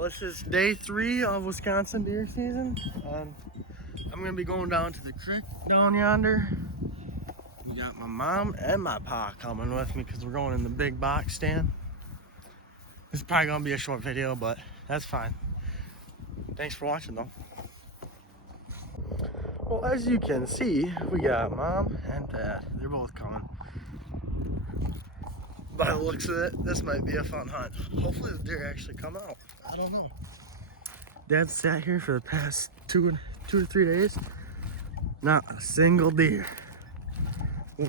Well, this is day 3 of Wisconsin deer season, and I'm gonna be going down to the creek down yonder. We got my mom and my pa coming with me because we're going in the big box stand. This is probably gonna be a short video, but that's fine. Thanks for watching though. Well, as you can see, we got mom and dad. They're both coming. By the looks of it, this might be a fun hunt. Hopefully the deer actually come out. I don't know. Dad sat here for the past two to 3 days. Not a single deer.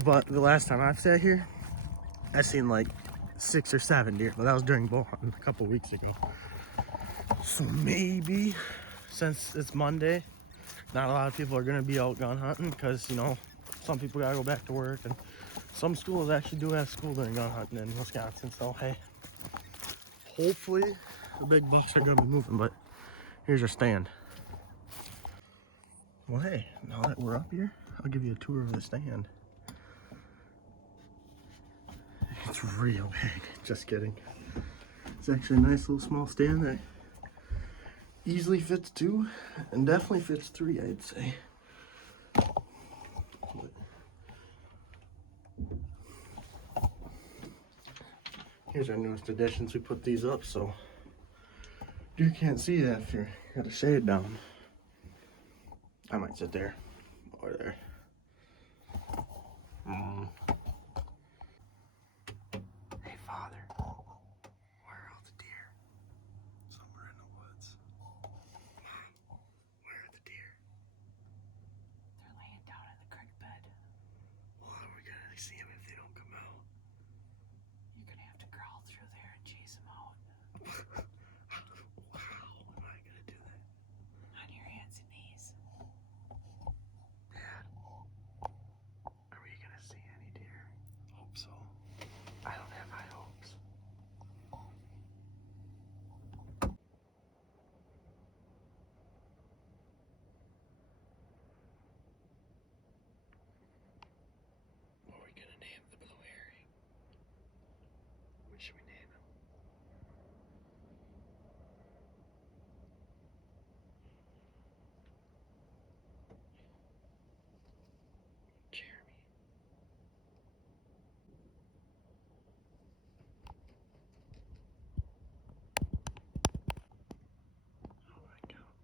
But the last time I've sat here, I seen like 6 or 7 deer, but that was during bow hunting a couple weeks ago. So maybe, since it's Monday, not a lot of people are gonna be out gun hunting because, you know, some people gotta go back to work, and some schools actually do have school during gun hunting in Wisconsin. So hey, hopefully the big bucks are gonna be moving. But here's our stand. Well, hey, now that we're up here, I'll give you a tour of the stand. It's real big. Just kidding. It's actually a nice little small stand that easily fits 2 and definitely fits 3, I'd say. Here's our newest additions. We put these up so you can't see that if you got a shade down. I might sit there or there. Hey, Father, where are all the deer? Somewhere in the woods. Mom, where are the deer? They're laying down in the creek bed. Well, how are we gonna see them if they don't come out? You're gonna have to crawl through there and chase them out. How am I gonna do that? On your hands and knees. Dad, are we gonna see any deer? Hope so. I don't have high hopes. What are we gonna name the blue herring? What should we name him? Jeremy. Oh my God.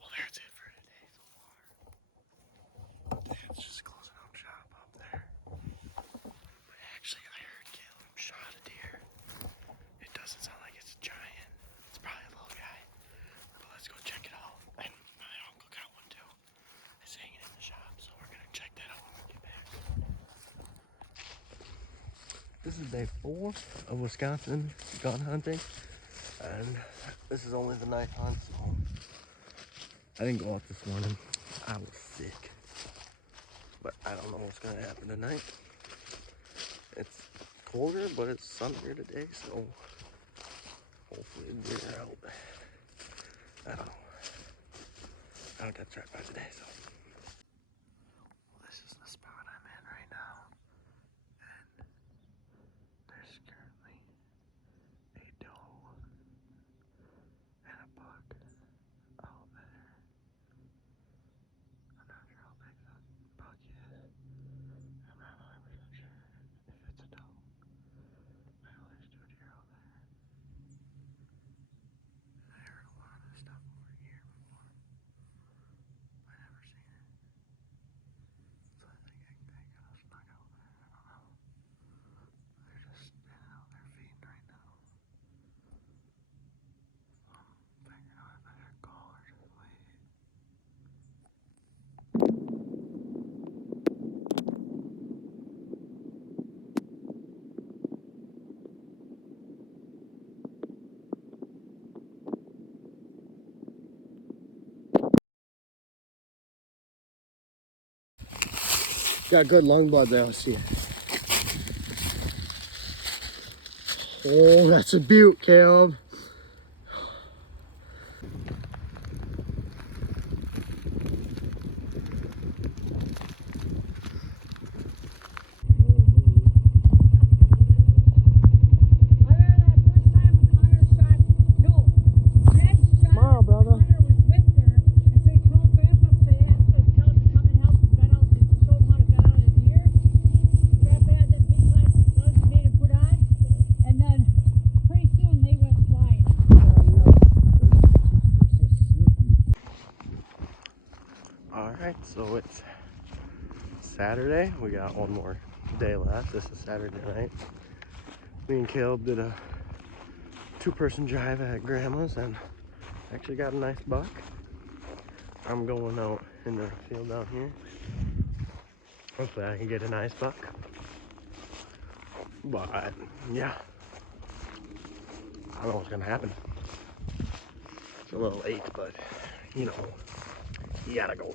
Well, that's it for today so far. Dad's just closing out shop up there. But actually, I heard Caleb shot a deer. It doesn't sound like it's a giant. It's probably a little guy. But let's go check it out. And my uncle got one too. It's hanging in the shop, so we're gonna check that out when we get back. This is day 4 of Wisconsin gun hunting, and this is only the night hunt, so I didn't go out this morning. I was sick, but I don't know what's gonna happen tonight. It's colder, but it's sunnier today, so hopefully the deer are out. I don't know. I don't got tracked by today, so. Well, this is the spot I'm in right now, and there's currently a doe and a buck out there. I'm not sure how big the buck is. I'm not 100% sure if it's a doe. I know there's 2 deer out there. I heard a lot of stuff over here before. I never seen it. So I think they got snuck out there. I don't know. They're just standing out there feeding right now. I'm figuring out if I should call or just wait. Got good lung blood there, let's see. Oh, that's a beaut, Caleb. So it's Saturday. We got one more day left. This is Saturday night. Me and Caleb did a 2-person drive at Grandma's and actually got a nice buck. I'm going out in the field down here. Hopefully I can get a nice buck. But yeah, I don't know what's gonna happen. It's a little late, but you know, you gotta go.